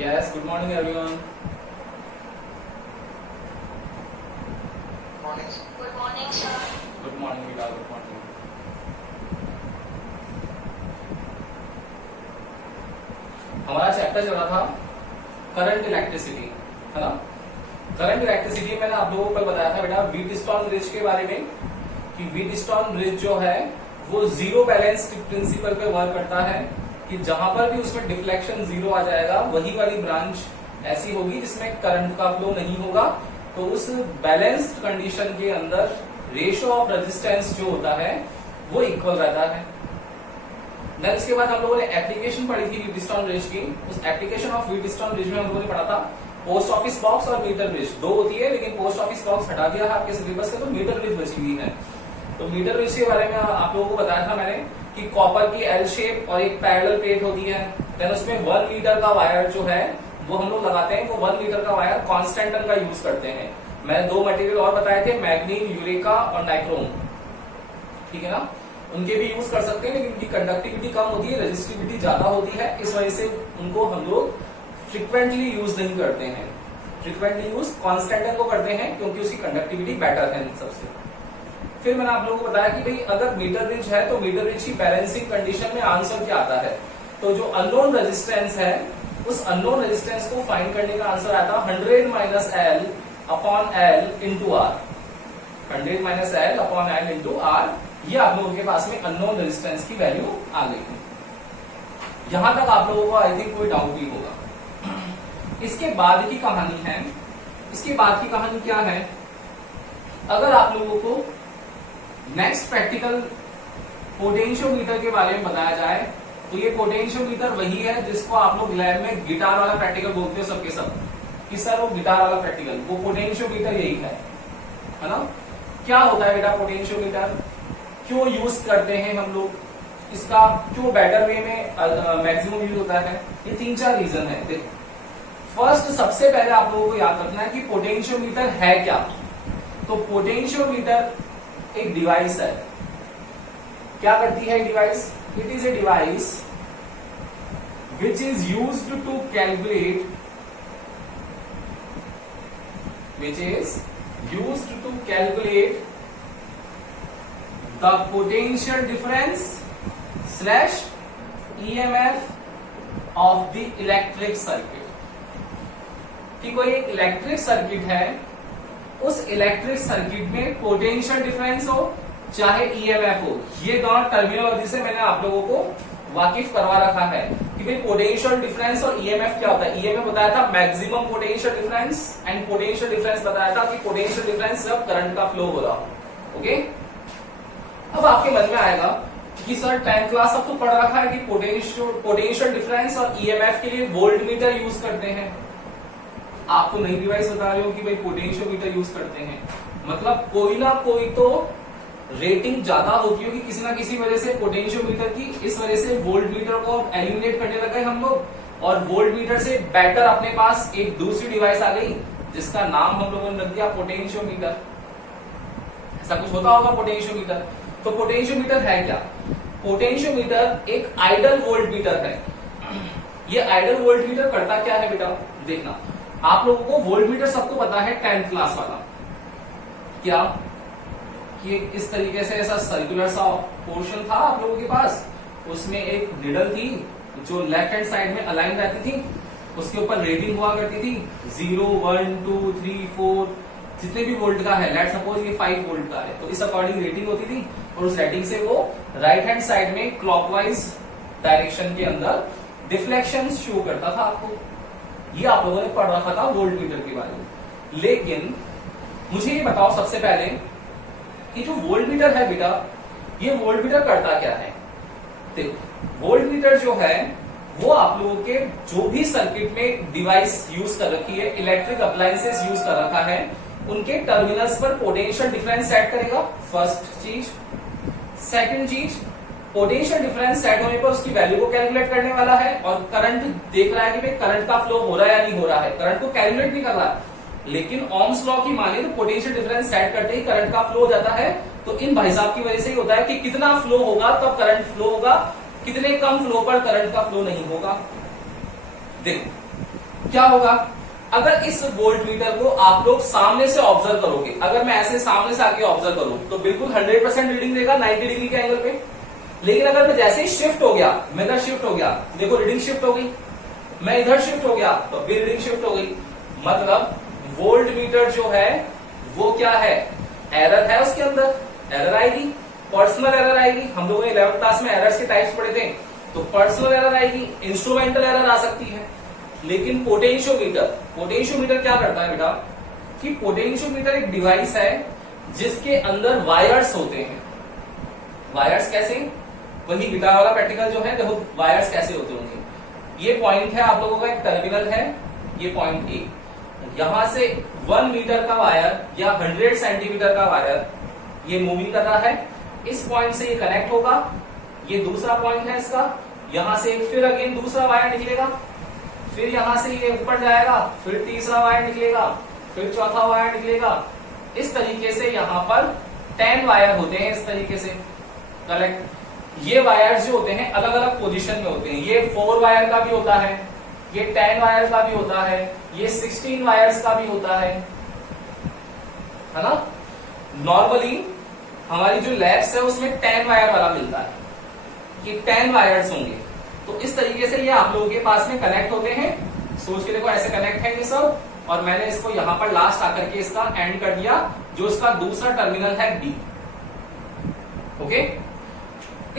Yes, good morning everyone. Good morning, sir. Good morning बेटा, good morning. हमारा chapter चल रहा था करंट इलेक्ट्रिसिटी, है ना। करंट इलेक्ट्रिसिटी मैंने आप लोगों को कल बताया था बेटा व्हीटस्टोन ब्रिज के बारे में कि व्हीटस्टोन ब्रिज जो है वो जीरो बैलेंस प्रिंसिपल पे वर्क करता है कि जहां पर भी उसमें डिफ्लेक्शन जीरो आ जाएगा वही वाली ब्रांच ऐसी होगी जिसमें करंट का फ्लो नहीं होगा। तो उस बैलेंस्ड कंडीशन के अंदर रेशियो ऑफ रेजिस्टेंस जो होता है वो इक्वल रहता है। देन इसके बाद हम लोगों ने एप्लीकेशन पढ़ी थी व्हीटस्टोन ब्रिज की। उस एप्लीकेशन ऑफ व्हीटस्टोन ब्रिज में हम लोगों ने पढ़ा था पोस्ट ऑफिस बॉक्स और मीटर ब्रिज दो होती है, लेकिन पोस्ट ऑफिस बॉक्स हटा दिया है आपके सिलेबस से, तो मीटर ब्रिज बची हुई है। तो मीटर ब्रिज के बारे में आप लोगों को बताया था मैंने कि कॉपर की एल शेप और एक पैरेलल प्लेट होती है। देन उसमें 1 मीटर का वायर जो है वो हम लोग लगाते हैं, वो 1 मीटर का वायर कॉन्स्टेंटन का यूज करते हैं। मैंने दो मटेरियल और बताए थे, मैग्नीन, यूरेका और नाइक्रोम, ठीक है ना। उनके भी यूज कर सकते हैं लेकिन उनकी कंडक्टिविटी कम होती है, रेजिस्टिविटी ज्यादा होती है, इस वजह से उनको हम लोग फ्रिक्वेंटली यूज नहीं करते हैं। फ्रिक्वेंटली यूज कॉन्स्टेंटन को करते हैं क्योंकि उसकी कंडक्टिविटी बेटर है इन सबसे। फिर मैंने आप लोगों को बताया कि भाई अगर मीटर ब्रिज है तो मीटर ब्रिज की बैलेंसिंग कंडीशन में आंसर क्या आता है। तो जो अननोन रेजिस्टेंस है उस अननोन रेजिस्टेंस को फाइंड करने का आंसर आता है 100 minus L upon L into R. 100 minus L upon L into R, ये आप लोगों के पास में अननोन रेजिस्टेंस की वैल्यू आ गई। यहां तक आप लोगों को आई थिंक कोई डाउट नहीं होगा। इसके बाद की कहानी है, इसके बाद की कहानी क्या है, अगर आप लोगों को नेक्स्ट प्रैक्टिकल पोटेंशियोमीटर के बारे में बताया जाए तो ये पोटेंशियोमीटर वही है जिसको आप लोग लैब में गिटार वाला प्रैक्टिकल बोलते हो सबके सब कि सर वो गिटार वाला प्रैक्टिकल, वो पोटेंशियोमीटर यही है ना। क्या होता है बेटा पोटेंशियोमीटर, क्यों यूज करते हैं हम लोग, इसका क्यों बेटर वे में मैक्सिमम यूज होता है, ये 3-4 रीजन है। देखो फर्स्ट सबसे पहले आप लोगों को याद रखना है कि पोटेंशियोमीटर है क्या। तो पोटेंशियोमीटर एक डिवाइस है। क्या करती है device, it is a device which is used to calculate, which is used to calculate the potential difference slash EMF of the electric circuit. कि कोई एक इलेक्ट्रिक सर्किट है, उस इलेक्ट्रिक सर्किट में पोटेंशियल डिफरेंस हो चाहे ईएमएफ हो, ये दोनों टर्मिनोलॉजी से मैंने आप लोगों को वाकिफ करवा रखा है कि भाई पोटेंशियल डिफरेंस और ईएमएफ क्या होता है। ईएमएफ बताया था maximum potential difference and potential difference बताया था कि पोटेंशियल डिफरेंस जब करंट का फ्लो हो रहा हो। ओके, अब आपके मन में आएगा कि सर 10th क्लास अब तो पढ़ रखा है कि पोटेंशियल डिफरेंस और ईएमएफ के लिए वोल्ट मीटर यूज करते हैं। आपको नई डिवाइस बता रहे हो कि भाई पोटेंशियोमीटर यूज करते हैं, मतलब कोई ना कोई तो रेटिंग ज्यादा होती होगी किसी ना किसी वजह से पोटेंशियोमीटर की। इस वजह से वोल्ट मीटर को एलिमिनेट करने लगे हम लोग, और वोल्ट मीटर से बेटर अपने पास एक दूसरी डिवाइस आ गई जिसका नाम हम लोगों ने रख दिया पोटेंशियोमीटर। ऐसा कुछ होता होगा पोटेंशियोमीटर। तो पोटेंशियोमीटर है क्या, पोटेंशियोमीटर एक आइडल वोल्ट मीटर है। ये आइडल वोल्ट मीटर करता क्या है बेटा, देखना आप लोगों को वोल्ट मीटर सबको पता है 10th क्लास वाला, क्या कि इस तरीके से ऐसा सर्कुलर सा पोर्शन था आप लोगों के पास, उसमें एक निडल थी जो लेफ्ट हैंड साइड में अलाइन रहती थी, उसके ऊपर रेटिंग हुआ करती थी 0, 1, 2, 3, 4 जितने भी वोल्ट का है। लेट सपोज ये 5 वोल्ट का है तो इस अकॉर्डिंग रेटिंग होती थी, और उस रेटिंग से वो राइट हैंड साइड में क्लॉकवाइज डायरेक्शन के अंदर डिफ्लेक्शन शो करता था आपको। ये आप लोगों ने पढ़ रखा था वोल्ट मीटर के बारे में। लेकिन मुझे ये बताओ सबसे पहले कि जो वोल्ट मीटर है बेटा, ये वोल्ट मीटर करता क्या है। देखो वोल्ट मीटर जो है वो आप लोगों के जो भी सर्किट में डिवाइस यूज कर रखी है, इलेक्ट्रिक अप्लायंसेस यूज कर रखा है, उनके टर्मिनल्स पर पोटेंशियल डिफरेंस सेट करेगा, फर्स्ट चीज। सेकंड चीज, पोटेंशियल डिफरेंस सेट होने पर उसकी वैल्यू को कैलकुलेट करने वाला है, और करंट देख रहा है कि भाई करंट का फ्लो हो रहा है या नहीं हो रहा है। करंट को कैलकुलेट नहीं कर रहा है, लेकिन ओम्स लॉ की माने तो पोटेंशियल डिफरेंस सेट करते ही करंट का फ्लो हो जाता है। तो इन भाई साहब की वजह से ही होता है कि कितना फ्लो होगा तब करंट फ्लो होगा, कितने कम फ्लो पर करंट का फ्लो नहीं होगा। देखो क्या होगा, अगर इस वोल्ट मीटर को आप लोग सामने से ऑब्जर्व करोगे, अगर मैं ऐसे सामने से आके ऑब्जर्व करूं तो बिल्कुल 100% रीडिंग देगा 90 डिग्री के एंगल पे। लेकिन अगर मैं जैसे ही शिफ्ट हो गया, मैं इधर शिफ्ट हो गया, देखो रीडिंग शिफ्ट हो गई, मैं इधर शिफ्ट हो गया तो फिर रीडिंग शिफ्ट हो गई। मतलब वोल्ट मीटर जो है वो क्या है, एरर है, उसके अंदर एरर आएगी, पर्सनल एरर आएगी। हम लोगों ने 11th क्लास में एरर्स के टाइप्स पढ़े थे, तो पर्सनल एरर आएगी, इंस्ट्रूमेंटल एरर आ सकती है। लेकिन पोटेंशियोमीटर क्या करता है बेटा, कि पोटेंशियोमीटर एक डिवाइस है जिसके अंदर वायर्स होते हैं। वायर्स कैसे, वही गिटार वाला प्रैक्टिकल जो है, देखो वायर्स कैसे होते होंगे। ये पॉइंट है आप लोगों का, एक टर्मिनल है, ये पॉइंट ए, यहां से 1 मीटर का वायर या 100 सेंटीमीटर का वायर ये मूविंग कर रहा है, इस पॉइंट से ये कनेक्ट होगा, ये दूसरा पॉइंट है इसका, यहां से फिर अगेन दूसरा वायर निकलेगा, फिर यहां से ये ऊपर जाएगा, फिर तीसरा वायर निकलेगा, फिर चौथा वायर निकलेगा। इस तरीके से यहां पर 10 वायर होते हैं, इस तरीके से कलेक्ट। ये वायर्स जो होते हैं अलग अलग पोजीशन में होते हैं, ये 4 वायर का भी होता है, ये 10 वायर का भी होता है, ये 16 वायर्स का भी होता है ना। नॉर्मली हमारी जो लैब्स है उसमें 10 वायर वाला मिलता है, कि 10 वायर्स होंगे। तो इस तरीके से ये आप लोगों के पास में कनेक्ट होते हैं। सोच के देखो ऐसे कनेक्ट है ये सब, और मैंने इसको यहां पर लास्ट आकर के इसका एंड कर दिया, जो इसका दूसरा टर्मिनल है बी। ओके,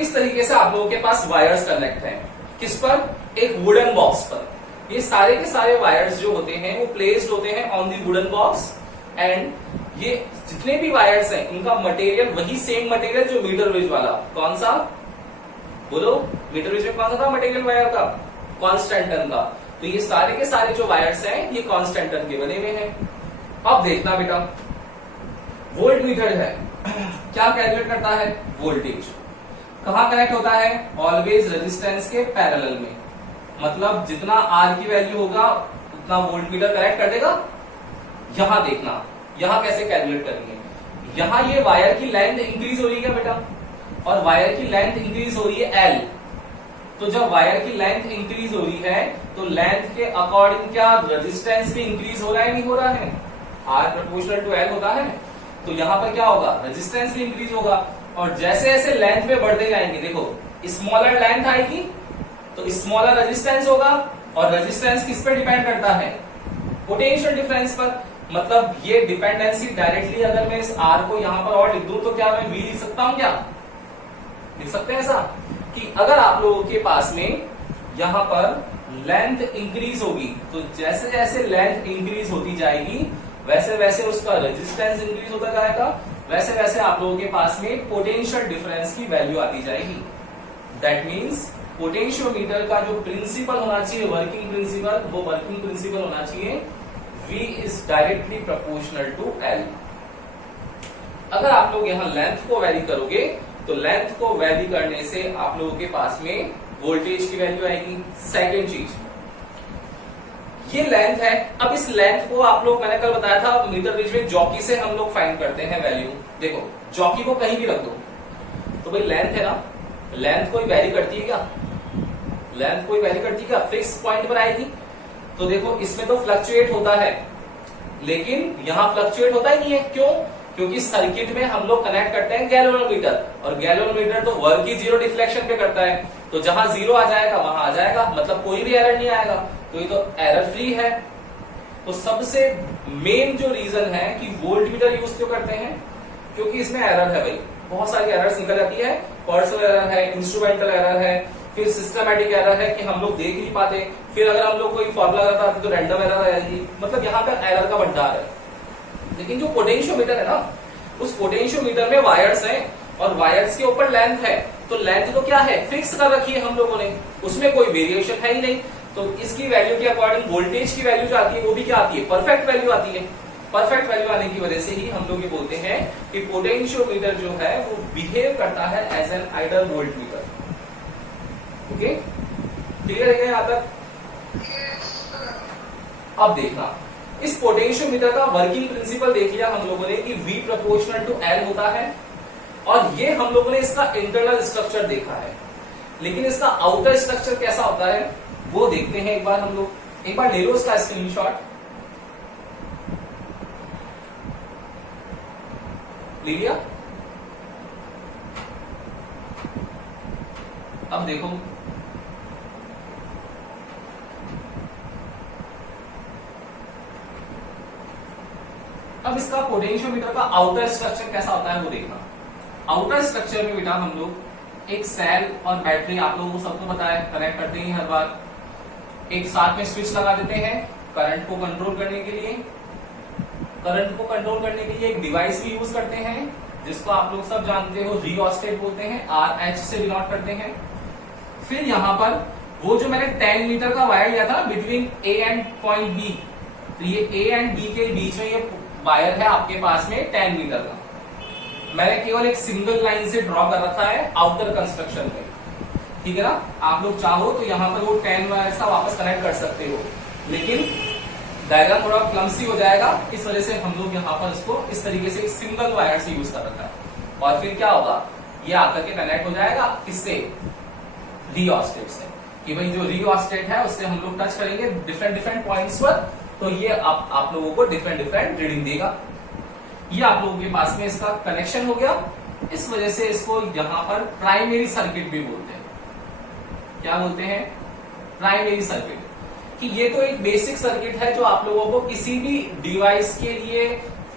इस तरीके से आप लोगों के पास वायर्स कनेक्ट हैं। किस पर, एक वुडन बॉक्स पर। ये सारे के सारे वायर्स जो होते हैं वो प्लेस्ड होते हैं on the wooden box, and ये जितने भी वायर्स हैं उनका मटेरियल वही सेम मटेरियल जो मीटर वेज वाला, कौन सा बोलो, मीटर वेज में कौन सा था मटेरियल वायर का, कांस्टेंट टन का। तो ये सारे के सारे जो वायर्स हैं ये कांस्टेंट टन के बने हुए हैं। अब देखना बेटा, वोल्ट मीटर है क्या कैलकुलेट करता है, वोल्टेज कहां कनेक्ट होता है, ऑलवेज रेजिस्टेंस के पैरेलल में। मतलब जितना आर की वैल्यू होगा उतना वोल्ट मीटर कनेक्ट कर देगा। यहां देखना, यहां कैसे कैलकुलेट करेंगे, यहां ये वायर की लेंथ इंक्रीज हो रही है बेटा, और वायर की लेंथ इंक्रीज हो रही है एल। तो जब वायर की लेंथ इंक्रीज हो रही है तो लेंथ के अकॉर्डिंग क्या रेजिस्टेंस भी इंक्रीज हो रहा है, नहीं हो रहा है, आर प्रोपोर्शनल टू एल होता है। तो यहां पर क्या होगा, रेजिस्टेंस भी इंक्रीज होगा, और जैसे जैसे लेंथ में बढ़ते जाएंगे, देखो स्मॉलर लेंथ आएगी तो स्मॉलर रेजिस्टेंस होगा, और रेजिस्टेंस किस पे डिपेंड करता है, पोटेंशियल डिफरेंस पर। मतलब ये डिपेंडेंसी डायरेक्टली अगर मैं इस आर को यहां पर और लिख दूं तो क्या मैं वी लिख सकता हूं, क्या लिख सकते हैं ऐसा, कि अगर आप लोगों के पास में यहां पर लेंथ इंक्रीज होगी तो जैसे जैसे लेंथ इंक्रीज होती जाएगी वैसे वैसे उसका रेजिस्टेंस इंक्रीज होता जाएगा, वैसे वैसे आप लोगों के पास में पोटेंशियल डिफरेंस की वैल्यू आती जाएगी। दैट मीन्स पोटेंशियोमीटर का जो प्रिंसिपल होना चाहिए, वर्किंग प्रिंसिपल, वो वर्किंग प्रिंसिपल होना चाहिए V is directly proportional to L। अगर आप लोग यहां लेंथ को वैरी करोगे तो लेंथ को वैरी करने से आप लोगों के पास में वोल्टेज की वैल्यू आएगी। सेकेंड चीज, ये लेंथ है। अब इस लेंथ को आप लोग, मैंने कल बताया था मीटर वेज में जॉकी से हम लोग फाइंड करते हैं वैल्यू। देखो जॉकी को कहीं भी रख दो तो भाई लेंथ है ना, लेंथ कोई वैरी करती है क्या, लेंथ कोई वैरी करती है क्या, फिक्स पॉइंट पर आएगी। तो देखो इसमें तो फ्लक्चुएट होता है, लेकिन यहां फ्लक्चुएट होता ही नहीं है। क्यों, क्योंकि सर्किट में हम लोग कनेक्ट करते हैं गैल्वेनोमीटर, और गैल्वेनोमीटर तो वर्क ही जीरो डिफ्लेक्शन पे करता है। तो जहां जीरो आ जाएगा वहां आ जाएगा, मतलब कोई भी एरर नहीं आएगा, तो ये तो एरर फ्री है। तो सबसे मेन जो रीजन है कि वोल्ट मीटर यूज क्यों करते हैं, क्योंकि इसमें एरर है भाई, बहुत सारी एरर्स निकल जाती है। पर्सनल एरर है, इंस्ट्रूमेंटल एरर है, फिर सिस्टमैटिक एरर है कि हम लोग देख नहीं पाते, फिर अगर हम लोग कोई फॉर्मूला लगाते तो रैंडम एरर आ जाएगी। मतलब यहाँ पर एरर का भंडार है। लेकिन जो पोटेंशियोमीटर है ना, उस पोटेंशियोमीटर में वायर्स हैं और वायर्स के ऊपर लेंथ है, तो लेंथ तो क्या है, फिक्स कर रखी है हम लोगों ने, उसमें कोई वेरिएशन है ही नहीं। तो इसकी वैल्यू के अकॉर्डिंग वोल्टेज की वैल्यू जो आती है वो भी क्या आती है, परफेक्ट वैल्यू आती है। परफेक्ट वैल्यू आने की वजह से ही हम लोग ये बोलते हैं कि पोटेंशियोमीटर जो है वो बिहेव करता है as an ideal volt meter. Okay, clear है यहाँ तक? अब देखना, इस पोटेंशियोमीटर का वर्किंग प्रिंसिपल देख लिया हम लोगों ने कि V प्रोपोर्शनल टू L होता है, और ये हम लोगों ने इसका इंटरनल स्ट्रक्चर देखा है। लेकिन इसका आउटर स्ट्रक्चर कैसा होता है वो देखते हैं एक बार हम लोग। एक बार ले लो उसका स्क्रीनशॉट, ले लिया। अब देखो अब इसका पोटेंशियोमीटर का आउटर स्ट्रक्चर कैसा होता है वो देखना। आउटर स्ट्रक्चर में बेटा हम लोग एक सेल और बैटरी, आप लोगों को सबको पता है, कनेक्ट करते हैं हर बार। एक साथ में स्विच लगा देते हैं करंट को कंट्रोल करने के लिए। करंट को कंट्रोल करने के लिए एक डिवाइस भी यूज करते हैं जिसको आप लोग सब जानते हो, रियोस्टेट बोलते हैं, RH से डिनोट करते हैं। फिर यहां पर वो जो मैंने 10 मीटर का वायर लिया था between A and point B, तो ये A एंड B के बीच में ये वायर है आपके पास में 10 मीटर का। मैंने केवल एक सिंगल लाइन से ड्रॉ कर रखा है आउटर कंस्ट्रक्शन में, ठीक है ना। आप लोग चाहो तो यहाँ पर वो 10 वायर का वापस कनेक्ट कर सकते हो, लेकिन डायग्राम थोड़ा क्लमसी हो जाएगा, इस वजह से हम लोग यहाँ पर इसको इस तरीके से सिंगल वायर से यूज कर रखा है। और फिर क्या होगा, ये आकर के कनेक्ट हो जाएगा किससे, रियोस्टेट से, कि भाई जो रियोस्टेट है उससे हम लोग टच करेंगे डिफरेंट डिफरेंट पॉइंट्स पर, तो ये आप लोगों को डिफरेंट डिफरेंट रीडिंग देगा। ये आप लोगों के पास में इसका कनेक्शन हो गया। इस वजह से इसको यहाँ पर प्राइमरी सर्किट भी बोलते हैं। क्या बोलते हैं, प्राइमरी सर्किट। कि ये तो एक बेसिक सर्किट है जो आप लोगों को किसी भी डिवाइस के लिए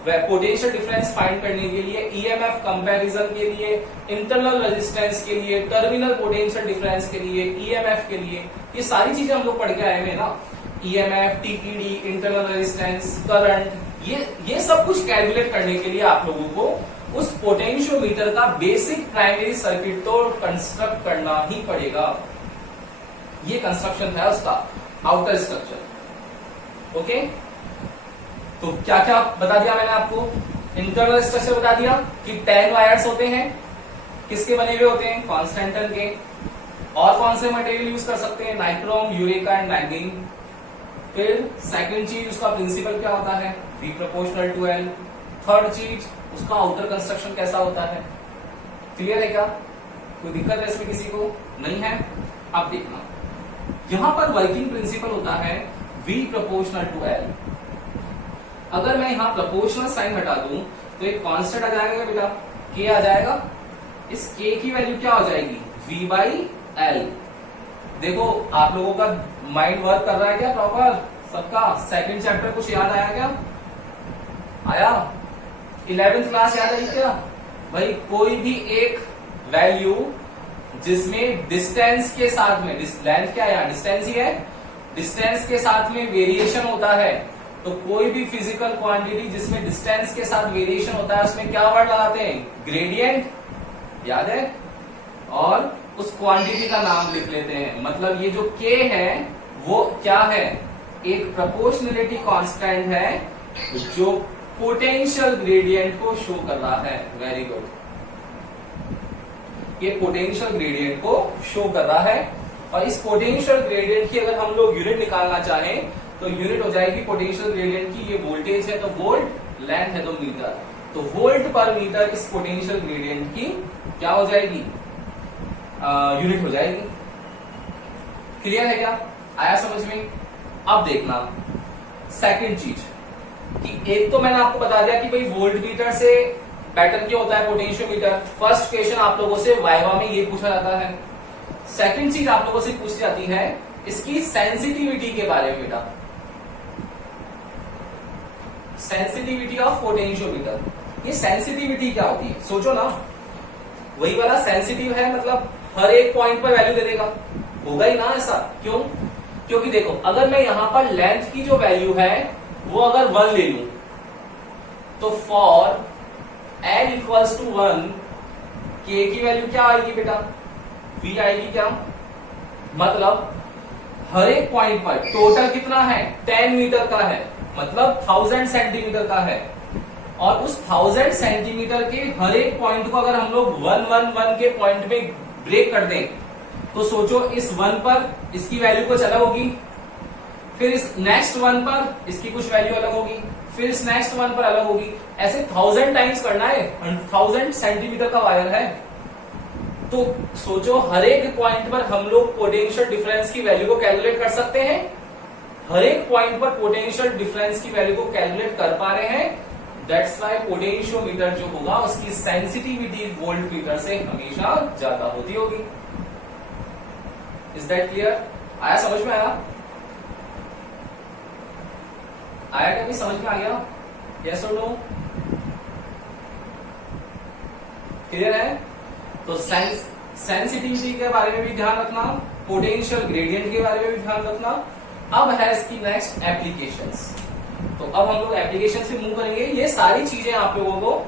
पोटेंशियल डिफरेंस फाइंड करने के लिए, ईएमएफ कंपैरिजन के लिए, इंटरनल रेजिस्टेंस के लिए, टर्मिनल पोटेंशियल डिफरेंस के लिए, ईएमएफ के लिए, ये सारी चीजें हम लोग पढ़ के आए हुए ना। EMF, TPD, internal resistance, current, ये सब कुछ कैलकुलेट करने के लिए आप लोगों को उस पोटेंशियोमीटर का बेसिक प्राइमरी सर्किट तो कंस्ट्रक्ट करना ही पड़ेगा। ये कंस्ट्रक्शन है उसका आउटर स्ट्रक्चर। ओके, तो क्या क्या बता दिया मैंने आपको। इंटरनल स्ट्रक्चर बता दिया कि 10 वायर्स होते हैं, किसके बने हुए होते हैं, कॉन्स्टेंटन के। और कौन से मटेरियल यूज कर सकते हैं, नाइक्रोम, यूरेका एंड मैंगनीज। फिर सेकंड चीज उसका प्रिंसिपल क्या होता है, V proportional to L। Third चीज उसका आउटर कंस्ट्रक्शन कैसा होता है। क्लियर है क्या, कोई दिक्कत है इसमें किसी को, नहीं है। अब देखना, यहां पर वर्किंग प्रिंसिपल होता है V प्रोपोर्शनल टू L। अगर मैं यहां प्रोपोर्शनल साइन हटा दूं तो एक कांस्टेंट आ जाएगा बेटा, K आ जाएगा। इस K की वैल्यू क्या हो जाएगी, V बाई L। देखो आप लोगों का माइंड वर्क कर रहा है क्या प्रॉपर सबका। सेकंड चैप्टर कुछ याद आया क्या, आया। 11th क्लास याद आई क्या भाई। कोई भी एक वैल्यू जिसमें डिस्टेंस के साथ में, लेंथ क्या है, डिस्टेंस ही है, डिस्टेंस के साथ में वेरिएशन होता है, तो कोई भी फिजिकल क्वांटिटी जिसमें डिस्टेंस के साथ वेरिएशन होता है उसमें क्या वर्ड लगाते हैं, ग्रेडियंट, याद है। और उस क्वांटिटी का नाम लिख लेते हैं। मतलब ये जो K है वो क्या है, एक प्रोपोर्शनलिटी कांस्टेंट है जो पोटेंशियल ग्रेडियंट को शो कर रहा है। वेरी गुड, ये पोटेंशियल ग्रेडियंट को शो कर रहा है। और इस पोटेंशियल ग्रेडियंट की अगर हम लोग यूनिट निकालना चाहें तो यूनिट हो जाएगी पोटेंशियल ग्रेडियंट की, ये वोल्टेज है तो वोल्ट, लेंथ है तो मीटर, तो वोल्ट पर मीटर इस पोटेंशियल ग्रेडियंट की क्या हो जाएगी, यूनिट हो जाएगी। क्लियर है क्या, आया समझ में। अब देखना सेकंड चीज, कि एक तो मैंने आपको बता दिया कि भाई वोल्ट मीटर से बेटर क्या होता है पोटेंशियोमीटर। फर्स्ट क्वेश्चन आप लोगों से वाइवा में ये पूछा जाता है। सेकंड चीज आप लोगों से पूछी जाती है इसकी सेंसिटिविटी के बारे में बेटा, सेंसिटिविटी ऑफ पोटेंशियोमीटर। ये सेंसिटिविटी क्या होती है, सोचो ना, वही वाला सेंसिटिव है, मतलब हर एक पॉइंट पर वैल्यू दे देगा, होगा ही ना ऐसा। क्यों, क्योंकि देखो अगर मैं यहां पर लेंथ की जो वैल्यू है वो अगर 1 ले लूं तो for L equals to 1 K की वैल्यू क्या आएगी बेटा, V आएगी क्या। मतलब हर एक पॉइंट पर टोटल कितना है, 10 मीटर का है, मतलब 1000 सेंटीमीटर का है। और उस 1000 सेंटीमीटर के हर एक पॉइंट को अगर हम लोग 111 के पॉइंट में ब्रेक कर दें तो सोचो इस 1 पर इसकी वैल्यू कुछ अलग होगी, फिर इस नेक्स्ट 1 पर इसकी कुछ वैल्यू अलग होगी, फिर इस नेक्स्ट 1 पर अलग होगी। ऐसे 1000 टाइम्स करना है, 1000 सेंटीमीटर का वायर है, तो सोचो हर एक पॉइंट पर हम लोग पोटेंशियल डिफरेंस की वैल्यू को कैलकुलेट कर सकते हैं। हर एक पॉइंट पर पोटेंशियल डिफरेंस की वैल्यू को कैलकुलेट कर पा रहे हैं। दैट्स वाई पोटेंशियोमीटर जो होगा उसकी सेंसिटिविटी वोल्ट मीटर से हमेशा ज्यादा होती होगी। Is that clear? आया समझ में? आया क्या भी समझ में आ गया? यस और नो? क्लियर है? तो सेंसिटिविटी के बारे में भी ध्यान रखना, पोटेंशियल ग्रेडियंट के बारे में भी ध्यान रखना। अब है इसकी नेक्स्ट एप्लीकेशंस। तो अब हम लोग एप्लीकेशन से मूव करेंगे। ये सारी चीजें आप लोगों को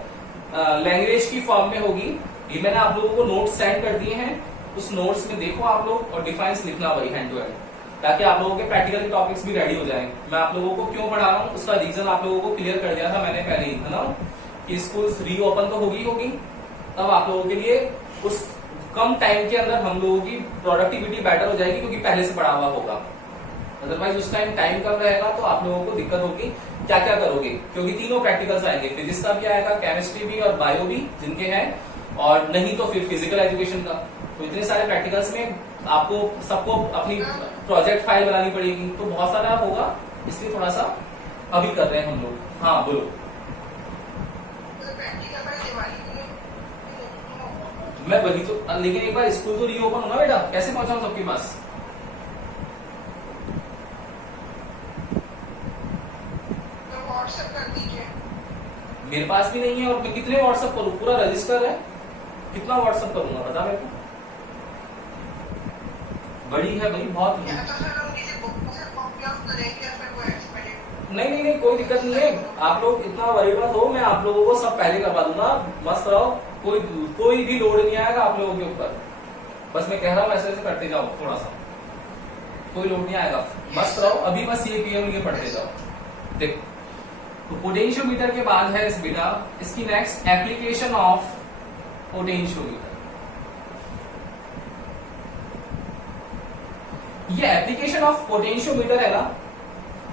लैंग्वेज की फॉर्म में होगी। ये मैंने आप लोगों को नोट्स सेंड कर दिए हैं, उस नोट्स में देखो आप लोग और डिफाइंस लिखना वही हैंड टू हैंड, ताकि आप लोगों के प्रैक्टिकल के टॉपिक्स भी रेडी हो जाएं। मैं आप लोगों को क्यों पढ़ा रहा हूँ उसका रीजन आप लोगों को क्लियर कर दिया था मैंने पहले ही, है ना, कि स्कूल रीओपन तो होगी, तब आप लोगों के लिए उस कम टाइम के अंदर हम लोगों की प्रोडक्टिविटी बेटर हो जाएगी, क्योंकि पहले से पढ़ा हुआ होगा। अदरवाइज उस टाइम कम रहेगा तो आप लोगों को दिक्कत होगी। क्या क्या करोगे, क्योंकि तीनों प्रैक्टिकल्स आएंगे, फिजिक्स का भी आएगा, केमिस्ट्री भी और बायो भी जिनके हैं, और नहीं तो फिर फिजिकल एजुकेशन का। तो इतने सारे प्रैक्टिकल्स में आपको सबको अपनी प्रोजेक्ट फाइल बनानी पड़ेगी, तो बहुत सारा होगा, इसलिए थोड़ा सा अभी कर रहे हैं हम लोग। हाँ बोलो। मैं वही तो, लेकिन एक बार स्कूल तो रीओपन होना बेटा, कैसे पहुंचाऊं सबके पास? व्हाट्सएप कर दीजिए। मेरे पास भी नहीं है, और मैं कितने व्हाट्सएप करूं? पूरा रजिस्टर है, कितना व्हाट्सएप करूंगा बता मेरे को? बड़ी है भाई, बहुत है। नहीं, कोई दिक्कत नहीं है, आप लोग इतना वरीड मत हो, मैं आप लोगों को सब पहले करवा दूंगा, मस्त रहो, कोई भी लोड नहीं आएगा आप लोगों के ऊपर। बस मैं कह रहा हूँ ऐसे ऐसे करते जाओ, थोड़ा सा कोई लोड नहीं आएगा, मस्त रहो। अभी बस ये पीएम ये पढ़ते जाओ। देखो, तो पोटेंशियोमीटर के बाद है इस बेटा इसकी नेक्स्ट एप्लीकेशन ऑफ पोटेंशियोमीटर। ये एप्लीकेशन ऑफ पोटेंशियोमीटर है ना,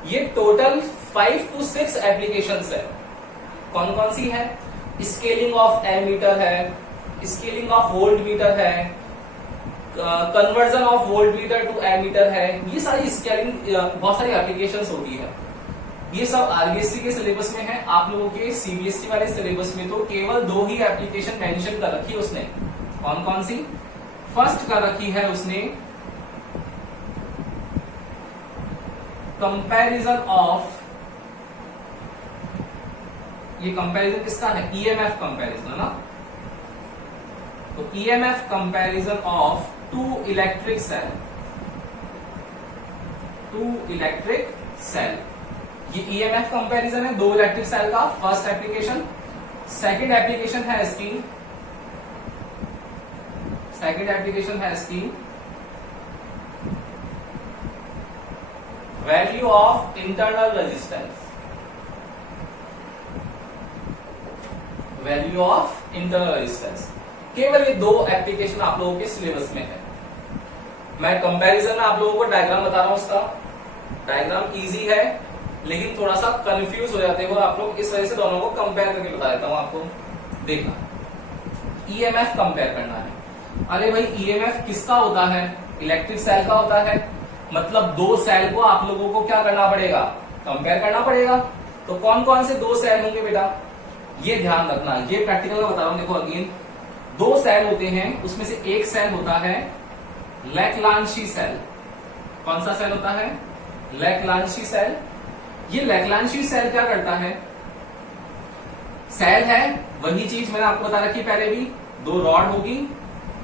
ये टोटल 5 to 6 एप्लीकेशंस है। कौन कौन सी है? स्केलिंग ऑफ एमीटर है, स्केलिंग ऑफ वोल्ट मीटर है, conversion of volt meter to ammeter है। ये सारी स्केलिंग बहुत सारी एप्लीकेशंस होती है। ये सब आरबीएससी के सिलेबस में है। आप लोगों के सीबीएसई वाले सिलेबस में तो केवल 2 ही एप्लीकेशन मेंशन कर रखी है उसने। कौन कौन सी? फर्स्ट कर रखी है उसने कंपैरिजन ऑफ, ये कंपैरिजन किसका है? ईएमएफ कंपैरिजन है ना। तो EMF comparison of 2 electric cell, 2 electric cell. ये ईएमएफ कंपैरिजन है 2 इलेक्ट्रिक सेल का, फर्स्ट एप्लीकेशन। सेकंड एप्लीकेशन है इसकी value of internal resistance, value of internal resistance. केवल ये 2 एप्लीकेशन आप लोगों के सिलेबस में है। मैं कंपैरिजन में आप लोगों को डायग्राम बता रहा हूं, उसका डायग्राम इजी है लेकिन थोड़ा सा कंफ्यूज हो जाते हो आप लोग, इस वजह से दोनों को कंपेयर करके बता देता हूं आपको। देखना, ईएमएफ कंपेयर करना है। अरे भाई ईएमएफ किसका होता है? इलेक्ट्रिक सेल का होता है, मतलब 2 सेल को आप लोगों को क्या करना पड़ेगा? कंपेयर करना पड़ेगा। तो कौन कौन से 2 सेल होंगे बेटा, ये ध्यान रखना। ये प्रैक्टिकल का बता रहा हूं। देखो अगेन 2 सेल होते हैं, उसमें से एक सेल होता है लैक्लांशी सेल। कौन सा सेल होता है? लैक्लांशी सेल। ये लैक्लांशी सेल क्या करता है? सेल है, वही चीज मैंने आपको बता रखी पहले भी, 2 रॉड होगी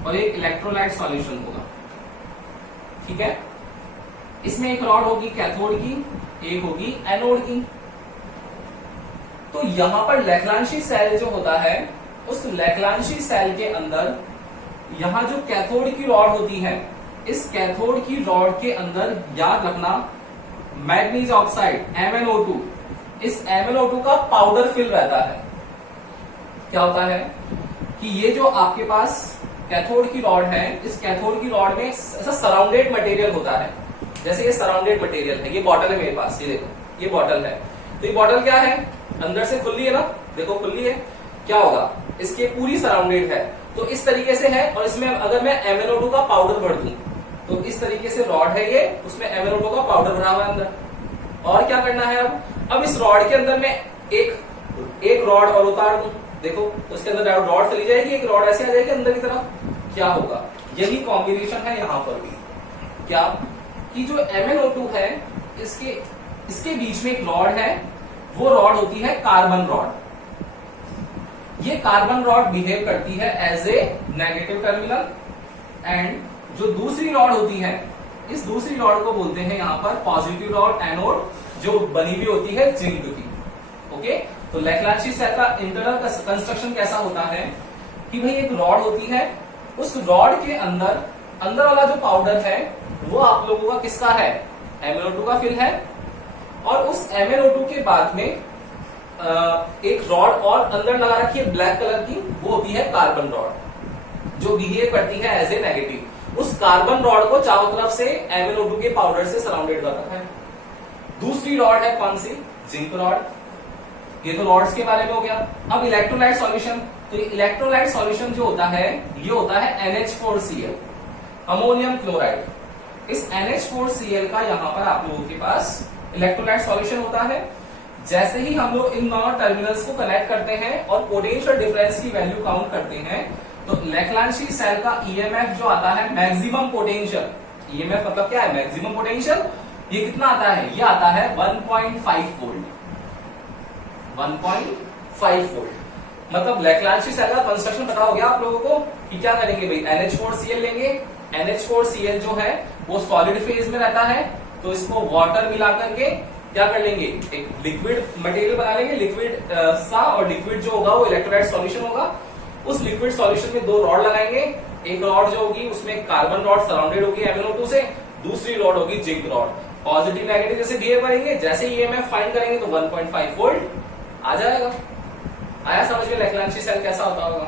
और एक इलेक्ट्रोलाइट सॉल्यूशन होगा, ठीक है। इसमें एक रॉड होगी कैथोड की, एक होगी एनोड की। तो यहां पर लैक्लांशी सेल जो होता है, उस लैक्लांशी सेल के अंदर यहां जो कैथोड की रॉड होती है, इस कैथोड की रॉड के अंदर याद रखना मैग्नीज ऑक्साइड MnO2, इस MnO2 का पाउडर फिल रहता है। क्या होता है कि ये जो आपके पास कैथोड की रॉड है, इस कैथोड की रॉड में ऐसा सराउंडेड मटेरियल होता है। जैसे ये सराउंडेड मटेरियल है, ये बॉटल है मेरे पास, ये देखो ये बॉटल है। तो ये बॉटल क्या है? अंदर से खुली है ना, देखो खुली है। क्या होगा? इसके पूरी सराउंडेड है, तो इस तरीके से है। और इसमें अगर मैं MnO2 का पाउडर भर दूं, तो इस तरीके से रॉड है ये, उसमें MnO2 का पाउडर भरा हुआ है अंदर, और क्या करना है अब इस रॉड के अंदर में एक रॉड और उतार दूं, देखो उसके अंदर रॉड चली जाएगी, एक रॉड ऐसे आ जाएगी अंदर की तरफ, क्या होगा? यही कॉम्बिनेशन है यहां पर भी, क्या कि जो MnO2 है इसके बीच में एक रॉड है, वो रॉड होती है कार्बन रॉड। ये कार्बन रॉड बिहेव करती है as a negative terminal, and जो दूसरी रॉड होती है, इस दूसरी रॉड को बोलते हैं यहां पर पॉजिटिव रॉड एनोड, जो बनी हुई होती है जिंक की। ओके, तो लैग्रांजी सेल का इंटरनल कंस्ट्रक्शन कैसा होता है कि भाई एक रॉड होती है, उस रॉड के अंदर वाला जो पाउडर है वो आप लोगों का किसका है? MnO2 का फिल है, और उस MnO2 के बाद में एक रॉड और अंदर लगा रखी है ब्लैक कलर की, वो होती है कार्बन रॉड, जो बिहेव करती है एज ए नेगेटिव। उस कार्बन रॉड को चारों तरफ से MnO2 के पाउडर से सराउंडेड कर रखा है। दूसरी रॉड है कौन सी? Zinc rod. ये तो रॉड्स के बारे में हो गया। अब इलेक्ट्रोलाइट सॉल्यूशन, तो इलेक्ट्रोलाइट सॉल्यूशन जो होता है ये होता है NH4Cl, अमोनियम क्लोराइड। इस NH4Cl का यहां पर आप लोगों के पास इलेक्ट्रोलाइट सॉल्यूशन होता है। जैसे ही हम लोग इन दोनों टर्मिनल्स को कनेक्ट करते हैं और पोटेंशियल डिफरेंस की वैल्यू काउंट करते हैं, तो लैग्रांजी सेल का EMF जो आता है मैक्सिमम पोटेंशियल, EMF मतलब क्या है? Maximum potential. ये कितना आता है? ये आता है 1.5 वोल्ट। 1.5 वोल्ट मतलब लैग्रांजी सेल का कंस्ट्रक्शन पता हो गया आप लोगों को कि क्या करेंगे भाई? NH4Cl लेंगे। NH4Cl जो है वो सॉलिड फेज में रहता है, तो इसको वाटर मिला करके क्या कर लेंगे? एक लिक्विड मटेरियल बना लेंगे, लिक्विड सा, और लिक्विड जो होगा वो इलेक्ट्रोलाइट सॉल्यूशन होगा। उस लिक्विड सॉल्यूशन में 2 रॉड लगाएंगे। एक रॉड जो होगी उसमें कार्बन रॉड सराउंडेड होगी MnO2 से, दूसरी रॉड होगी जिंक रॉड। पॉजिटिव नेगेटिव जैसे बिहेव करेंगे, जैसे EMF फाइंड करेंगे तो 1.5 वोल्ट आ जाएगा। आया समझ में लैग्रांजी सेल कैसा होता होगा?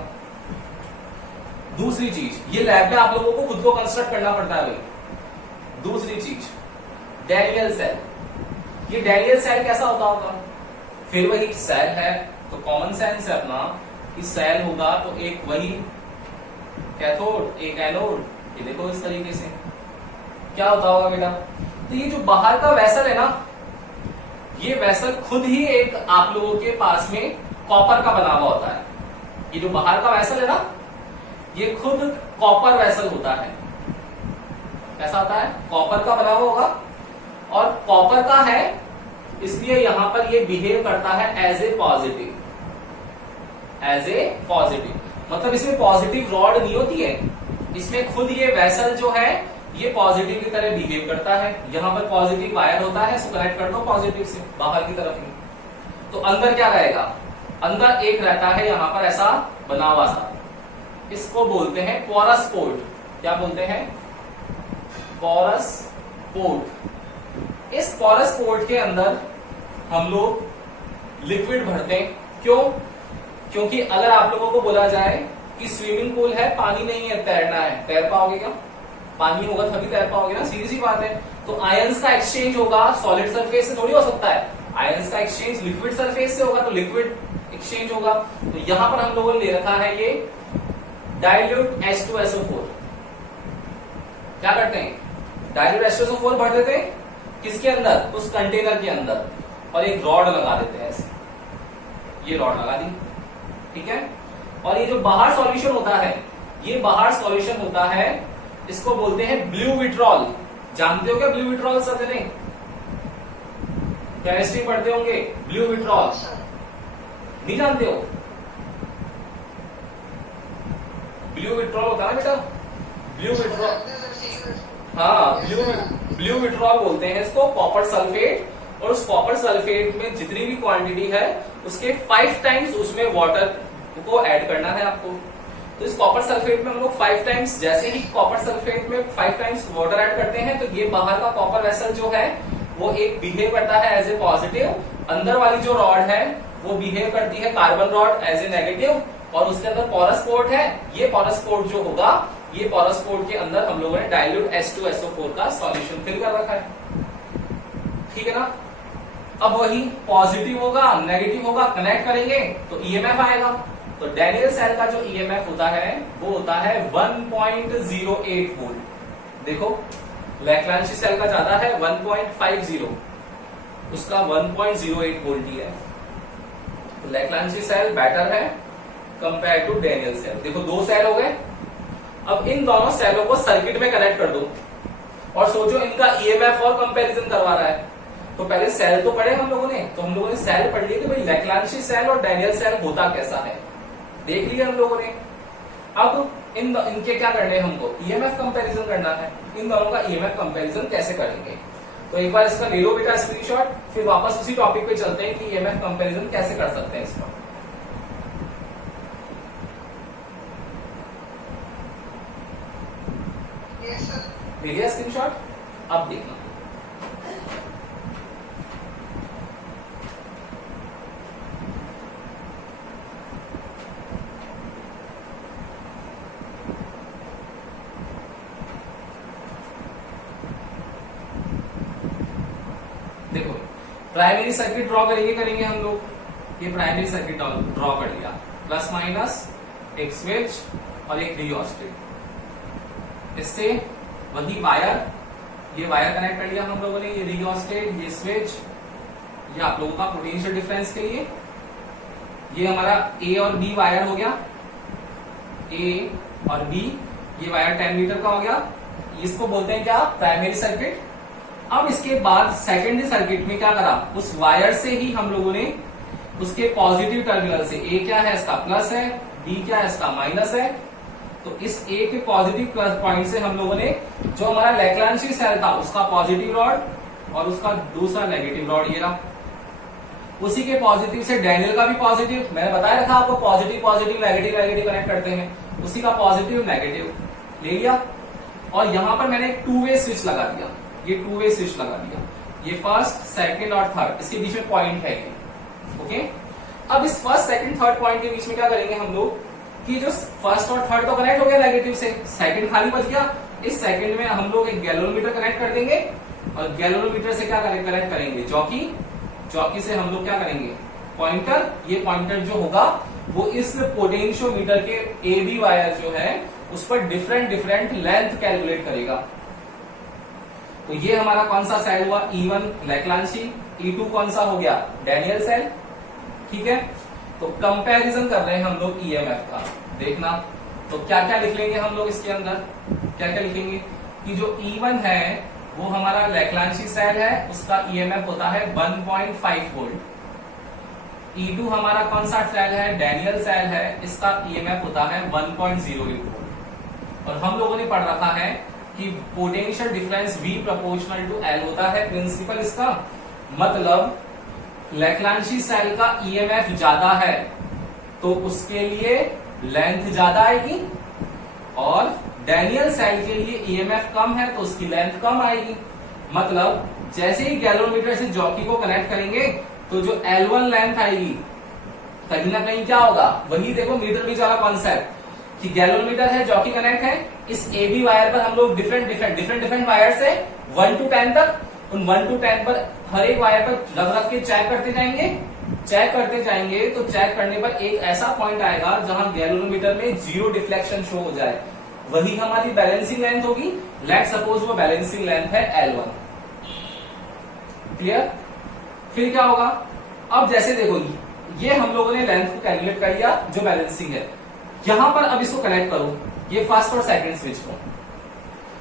दूसरी चीज, ये लैब में आप लोगों को खुद को कंस्ट्रक्ट करना पड़ता है भाई। दूसरी चीज, डैनियल सेल। ये डैनियल सेल कैसा होता होगा? फिर वही सेल है तो कॉमन सेंस है अपना कि सेल होगा तो एक वही कैथोड, एक एनोड। ये देखो इस तरीके से क्या होता होगा बेटा? तो ये जो बाहर का वेसल है ना, ये वेसल खुद ही एक आप लोगों के पास में कॉपर का बना हुआ होता है। ये जो बाहर का वेसल है ना, ये खुद कॉपर वेसल होता है। कैसा होता है? कॉपर का बना हुआ होगा, और कॉपर का है इसलिए यहां पर ये बिहेव करता है as a positive. As a positive मतलब इसमें पॉजिटिव रॉड नहीं होती है, इसमें खुद ये वेसल जो है ये पॉजिटिव की तरह बिहेव करता है। यहां पर पॉजिटिव वायर होता है, इसको कनेक्ट कर दो पॉजिटिव से बाहर की तरफ ही। तो अंदर क्या रहेगा? अंदर एक रहता है यहां पर ऐसा बना हुआ सा, इसको बोलते हैं पोरस पोर्ट। क्या बोलते हैं? Porous pot. इस पोरस पोर्ट के अंदर हम लोग लिक्विड भरते हैं। क्यों? क्योंकि अगर आप लोगों को बोला जाए कि स्विमिंग पूल है, पानी नहीं है, तैरना है, तैर पाओगे क्या? पानी होगा तभी तैर पाओगे ना, सीधी सी बात है। तो आयंस का एक्सचेंज होगा सॉलिड सरफेस से थोड़ी हो सकता है, आयंस का एक्सचेंज लिक्विड सरफेस से होगा, तो लिक्विड एक्सचेंज होगा। तो यहां पर हम लोगों ने ले रखा है ये डाइल्यूट H2SO4। क्या करते हैं? डाइल्यूट H2SO4 भर देते हैं किसके अंदर? उस कंटेनर के अंदर, और एक रॉड लगा देते हैं ऐसे। ये रॉड लगा दी, ठीक है। और ये जो बाहर सॉल्यूशन होता है, ये बाहर सॉल्यूशन होता है, इसको बोलते हैं ब्लू विट्रॉल। जानते हो क्या ब्लू विट्रॉल? सब जने केमिस्ट्री पढ़ते होंगे। ब्लू विट्रॉल नहीं जानते हो? ब्लू विट्रॉल होता है बेटा, ब्लू विट्रॉल। हाँ, ब्लू विट्रॉल बोलते हैं इसको, कॉपर सल्फेट। और उस कॉपर सल्फेट में जितनी भी क्वांटिटी है उसके 5 टाइम्स उसमें वाटर को ऐड करना है आपको। तो इस कॉपर सल्फेट में हम लोग 5 टाइम्स, जैसे ही कॉपर सल्फेट में 5 टाइम्स वाटर ऐड करते हैं, तो ये बाहर का कॉपर वेसल जो है वो एक बिहेव करता है एज ए पॉजिटिव। अंदर वाली जो रॉड है वो बिहेव करती है carbon rod as a negative, और उसके अंदर पोरस पोर्ट है। ये पोरस पोर्ट जो होगा, ये पोरस पोर्ट के अंदर हम लोगों ने डाइल्यूट H2SO4 का सॉल्यूशन फिल कर रखा है, ठीक है ना। अब वही पॉजिटिव होगा, नेगेटिव होगा, कनेक्ट करेंगे तो EMF आएगा। तो डैनियल सेल का जो EMF होता है वो होता है 1.08 वोल्ट। देखो लैग्रांजी सेल का ज्यादा है 1.50, उसका 1.08 वोल्ट ही है। तो लैग्रांजी सेल बेटर है कंपेयर टू डैनियल सेल। देखो दो सेल हो गए, अब इन दोनों सेलों को सर्किट में कनेक्ट कर दो और सोचो इनका ईएमएफ और कंपैरिजन करवा रहा है। तो पहले सेल तो पढ़े हम लोगों ने, तो हम लोगों ने सेल पढ़ ली कि भाई लैग्रांजी सेल और डैनियल सेल होता कैसा है, देख लिया हम लोगों ने। अब इनके क्या करने हैं, हमको ईएमएफ कंपैरिजन करना है। इन दोनों का ईएमएफ कंपैरिजन कैसे करेंगे, तो एक बार इसका ले लो बेटा स्क्रीनशॉट, फिर वापस उसी टॉपिक पे चलते हैं कि ईएमएफ कंपैरिजन कैसे कर सकते हैं इसका। Yes sir. ले लिया स्क्रीनशॉट, अब देखना। देखो प्राइमरी सर्किट ड्रॉ करेंगे हम लोग। ये प्राइमरी सर्किट ड्रॉ कर लिया, प्लस माइनस एक स्विच और एक रियोस्टेट। इससे वही वायर, ये वायर कनेक्ट कर लिया हम लोगों ने, ये रियोस्टेट, ये स्विच, ये आप लोगों का पोटेंशियल डिफरेंस के लिए। ये हमारा ए और बी वायर हो गया, ए और बी, ये वायर 10 मीटर का हो गया। इसको बोलते हैं क्या, प्राइमरी सर्किट। अब इसके बाद सेकेंडरी सर्किट में क्या करा, उस वायर से ही हम लोगों ने उसके पॉजिटिव टर्मिनल से, ए क्या है इसका प्लस है, बी क्या है इसका माइनस है, तो इस ए के पॉजिटिव पॉइंट से हम लोगों ने जो हमारा लैग्रांजी सेल था उसका पॉजिटिव रॉड और उसका दूसरा नेगेटिव रॉड ये रहा। उसी के पॉजिटिव से डैनियल का भी पॉजिटिव, मैंने बताया था आपको positive positive negative negative connect करते हैं, उसी का पॉजिटिव नेगेटिव ले लिया। और यहां पर मैंने एक 2 वे स्विच लगा दिया, ये 2 वे स्विच लगा दिया, ये फर्स्ट सेकंड और थर्ड, इसके बीच में पॉइंट है ये। ओके, अब इस फर्स्ट सेकंड थर्ड पॉइंट के बीच में क्या करेंगे हम लोग कि जो फर्स्ट और थर्ड तो कनेक्ट हो गया नेगेटिव से, सेकंड खाली बच गया। इस सेकंड में हम लोग एक गैलोमीटर कनेक्ट कर देंगे और गैलोमीटर से क्या कनेक्ट करेंगे, चौकी से हम लोग क्या करेंगे, पॉइंटर। ये पॉइंटर जो होगा वो इस पोटेंशियोमीटर के ए बी वायर जो है उस पर डिफरेंट लेंथ कैलकुलेट करेगा। तो ये हमारा कौन सा सेल हुआ, E1 लैग्रांजी, E2 कौन सा हो गया, डैनियल सेल। ठीक है, तो कंपैरिजन कर रहे हैं हम लोग ईएमएफ का, देखना। तो क्या क्या लिख लेंगे हम लोग इसके अंदर, क्या क्या लिखेंगे कि जो E1 है वो हमारा लैग्रांजी सेल है, उसका ईएमएफ होता है 1.5 वोल्ट। E2 हमारा कौन सा सेल है, डैनियल सेल है, इसका ईएमएफ होता है 1.08 वोल्ट। और हम लोगों ने पढ़ रखा है कि potential difference V proportional to L होता है प्रिंसिपल इसका, मतलब लैग्रांजी सेल का ईएमएफ ज्यादा है तो उसके लिए लेंथ ज्यादा आएगी, और डैनियल सेल के लिए ईएमएफ कम है तो उसकी लेंथ कम आएगी। मतलब जैसे ही गैलोमीटर से जॉकी को कनेक्ट करेंगे तो जो L1 लेंथ आएगी कहीं ना कहीं क्या होगा, वही देखो मीटर बीच वाला कॉन्सेप्ट कि गैलोमीटर है, जॉकी कनेक्ट है, इस ए बी वायर पर हम लोग डिफरेंट वायर से 1 to 10 तक, उन 1 to 10 पर हर एक वायर पर रख के चेक करते जाएंगे। तो चेक करने पर एक ऐसा पॉइंट आएगा जहां गैलोमीटर में 0 डिफ्लेक्शन शो हो जाए, वही हमारी बैलेंसिंग लेंथ होगी। लेट सपोज वो बैलेंसिंग लेंथ है L1। क्लियर, फिर क्या होगा, अब जैसे देखो ये हम लोगों ने लेंथ को कैलकुलेट कर लिया जो बैलेंसिंग है, यहां पर अब इसको कनेक्ट करो, ये फर्स्ट और सेकंड स्विच को,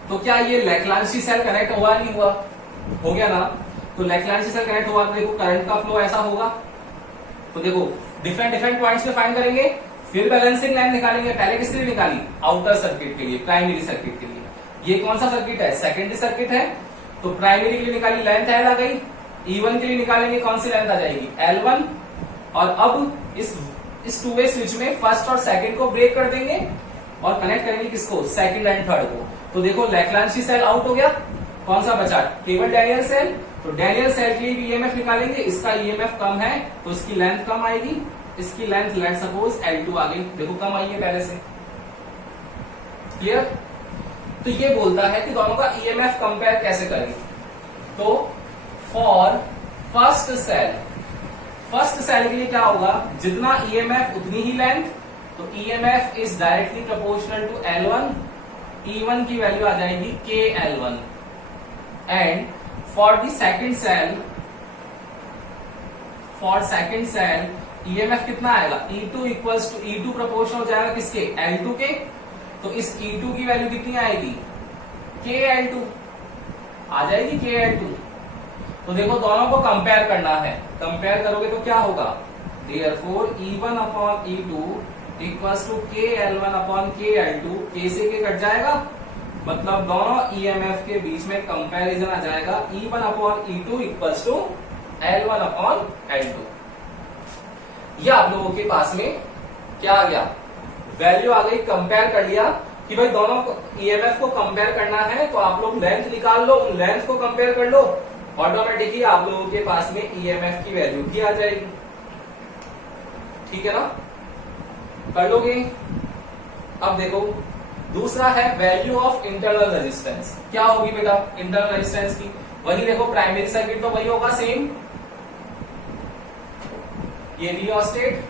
तो क्या ये लैग्रांजी सेल कनेक्ट हुआ, नहीं हुआ, हो गया ना। तो लैग्रांजी सेल कनेक्ट हुआ तो देखो करंट का फ्लो ऐसा होगा। तो देखो डिफरेंट पॉइंट्स पे फाइंड करेंगे, फिर बैलेंसिंग लाइन निकालेंगे। पहले किसके लिए निकाली, आउटर सर्किट के लिए, प्राइमरी सर्किट के लिए। ये कौन सा सर्किट है, सेकेंडरी सर्किट है, तो प्राइमरी के लिए निकाली, लेंथ L आ गई। E1 के लिए निकालेंगे, कौन सी लेंथ आ जाएगी, L1। और अब इस 2 वे स्विच में फर्स्ट और सेकंड को ब्रेक कर देंगे और कनेक्ट करेंगे किसको, सेकंड एंड थर्ड को। तो देखो लैग्रांजी सेल आउट हो गया, कौन सा बचा, केवल डैनियल सेल। तो डैनियल सेल के लिए भी ईएमएफ निकालेंगे, इसका ईएमएफ कम है तो इसकी लेंथ कम आएगी, इसकी लेंथ लेट सपोज L2 आ गई, देखो कम आई है पहले से। क्लियर, तो ये बोलता है कि दोनों का ईएमएफ कंपेयर कैसे करें। तो फॉर फर्स्ट सेल के लिए क्या होगा, जितना ईएमएफ उतनी ही लेंथ, तो EMF is directly proportional to L1। E1 की वैल्यू आ जाएगी KL1। And for the second cell for second cell EMF कितना आएगा, E2 equals to E2 proportional हो जाएगा किसके, L2 के। तो इस E2 की वैल्यू कितनी आएगी, KL2 आ जाएगी, KL2। तो देखो दोनों को कंपेयर करना है, कंपेयर करोगे तो क्या होगा, therefore E1 upon E2 equals to KL1 upon KL2, K से K कट जाएगा, मतलब दोनों ईएमएफ के बीच में कंपैरिजन आ जाएगा, E1 upon E2 equals to L1 upon L2। यह आप लोगों के पास में क्या आ गया, वैल्यू आ गई, कंपेयर कर लिया कि भाई दोनों ईएमएफ को कंपेयर करना है, तो आप लोग लेंथ निकाल लो, उन लेंथ को कंपेयर कर लो, ऑटोमेटिकली आप लोगों के पास में ईएमएफ की वैल्यू भी आ जाएगी। ठीक है ना, कर लोगे। अब देखो दूसरा है वैल्यू ऑफ इंटरनल रेजिस्टेंस। क्या होगी बेटा इंटरनल रेजिस्टेंस की, वही देखो प्राइमरी सर्किट तो वही होगा सेम, ये रियोस्टेट,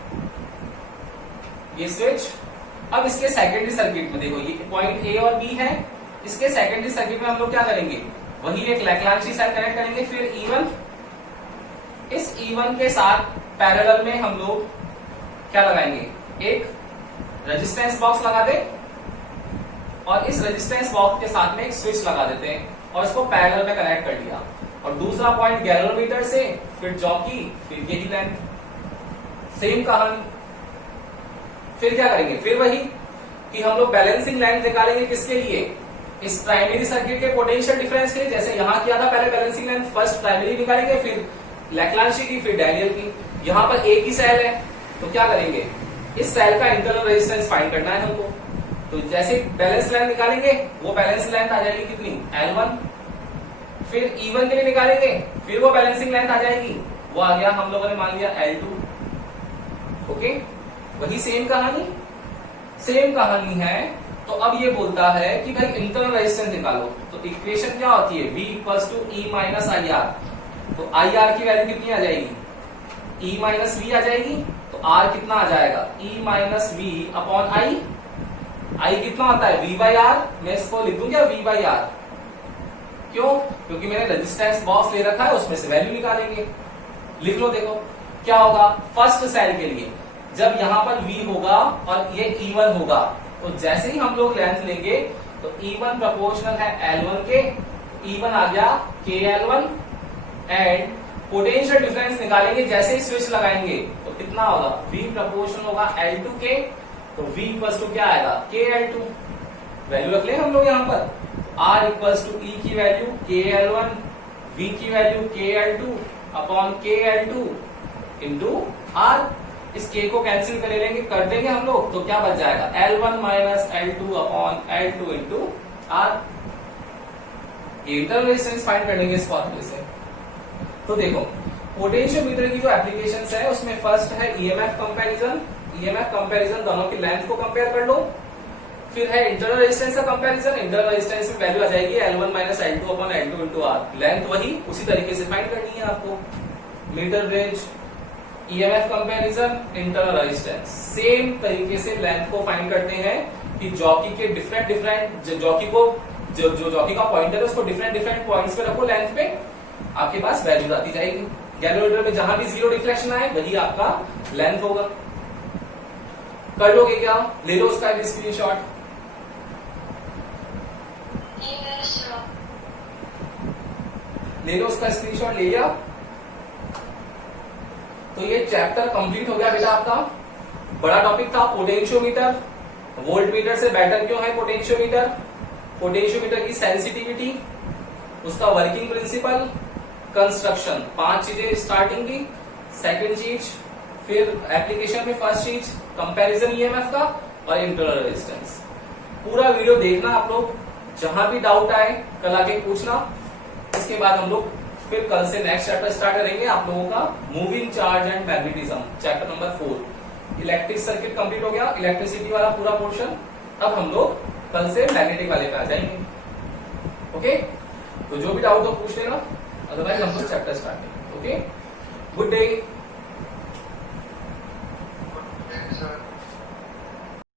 ये स्विच। अब इसके सेकेंडरी सर्किट में देखो ये पॉइंट ए और बी है, इसके सेकेंडरी सर्किट में हम लोग क्या करेंगे, वही एक लैग्रांजी सेल कनेक्ट करेंगे, फिर E1, इस E1 के साथ पैरेलल में हम लोग क्या लगाएंगे, एक रेजिस्टेंस बॉक्स लगा दे, और इस रेजिस्टेंस बॉक्स के साथ में एक स्विच लगा देते हैं और इसको पैरेलल में कनेक्ट कर दिया, और दूसरा पॉइंट गैल्वेनोमीटर से, फिर जॉकी, फिर यही लेंथ, सेम कहानी। फिर क्या करेंगे, फिर वही कि हम लोग बैलेंसिंग लाइन निकालेंगे किसके लिए, इस प्राइमरी सर्किट के पोटेंशियल डिफरेंस के लिए, जैसे यहां किया था पहले बैलेंसिंग लाइन, फर्स्ट प्राइमरी निकालेंगे, फिर लैग्रांजी की, फिर डैनियल की। यहां पर एक ही सेल है तो क्या करेंगे, इस सेल का इंटरनल रेजिस्टेंस फाइंड करना है हमको, तो जैसे बैलेंस लाइन निकालेंगे वो बैलेंस लाइन आ जाएगी कितनी, L1, फिर E1 के लिए निकालेंगे, फिर वो बैलेंसिंग लाइन आ जाएगी, वो आ गया हम लोगों ने मान लिया L2। ओके, वही सेम कहानी है। तो अब ये बोलता है कि भाई इंटरनल रेजिस्टेंस निकालो, तो इक्वेशन क्या होती है, V equals to E minus IR। तो IR की वैल्यू कितनी आ जाएगी, E माइनस V आ जाएगी, तो R कितना आ जाएगा, E minus V upon I कितना आता है, V बाई आर। मैं इसको लिख दूं क्या, V बाई आर, क्यों, क्योंकि मैंने रेजिस्टेंस बॉक्स ले रखा है, उसमें से वैल्यू निकालेंगे। लिख लो, देखो क्या होगा, फर्स्ट सेल के लिए जब यहां पर V होगा और ये E1 होगा, तो जैसे ही हम लोग लेंथ लेंगे तो E1 प्रोपोर्शनल है L1 के, E1 आ गया KL1, एंड पोटेंशियल डिफरेंस निकालेंगे जैसे ही स्विच लगाएंगे तो कितना होगा, V प्रोपोर्शनल होगा L2 के, तो V इक्वल्स टू क्या आएगा, KL2। वैल्यू रख ले हम लोग यहाँ पर, R इक्वल्स टू E की वैल्यू KL1, V की value KL2 upon KL2 into R। इस K को कैंसिल कर लेंगे, कर देंगे हम लोग, तो क्या बच जाएगा, L1 minus L2 upon L2 into R। Internal resistance find कर लेंगे इस फॉर्मूले से। तो देखो पोटेंशियोमीटर की जो एप्लीकेशंस है उसमें फर्स्ट है ईएमएफ कंपैरिजन, दोनों की लेंथ को कंपेयर कर लो। फिर है इंटरनल रेजिस्टेंस का कंपैरिजन, इंटरनल रेजिस्टेंस में वैल्यू आ जाएगी L1 minus L2 upon L2 into R। Length वही उसी तरीके से फाइंड करनी है आपको। Metre range, EMF comparison, internal resistance, same तरीके से लेंथ को फाइंड करते हैं कि जॉकी के डिफरेंट जॉकी को जो जॉकी का पॉइंटर है उसको डिफरेंट पॉइंट्स पे रखो, लेंथ पे आपके पास वैल्यू आती जाएगी। गैल्वेनोमीटर में जहां भी जीरो डिफ्लेक्शन आए वही आपका लेंथ होगा। कर लोगे क्या, ले लो उसका स्क्रीनशॉट। ले लो उसका स्क्रीनशॉट, ले लिया। तो ये चैप्टर कंप्लीट हो गया बेटा आपका। बड़ा टॉपिक था पोटेंशियोमीटर। वोल्ट मीटर से बेटर क्यों है पोटेंशियोमीटर, पोटेंशियोमीटर की सेंसिटिविटी, उसका वर्किंग प्रिंसिपल, कंस्ट्रक्शन, 5 चीजें स्टार्टिंग की। सेकंड चीज, फिर एप्लीकेशन में फर्स्ट चीज कंपैरिजन ईएमएफ का और इंटरनल रेजिस्टेंस। पूरा वीडियो देखना आप लोग, जहां भी डाउट आए कल आके पूछना। इसके बाद हम लोग फिर कल से नेक्स्ट चैप्टर स्टार्ट करेंगे आप लोगों का moving charge and magnetism, chapter number 4। Electric circuit complete हो गया, इलेक्ट्रिसिटी वाला पूरा पोर्शन। अब हम लोग कल से मैग्नेटिक वाले पे आ जाएंगे। ओके, तो जो भी डाउट हो पूछ लेना, अदरवाइज हम लोग चैप्टर स्टार्ट करेंगे। Okay, good day.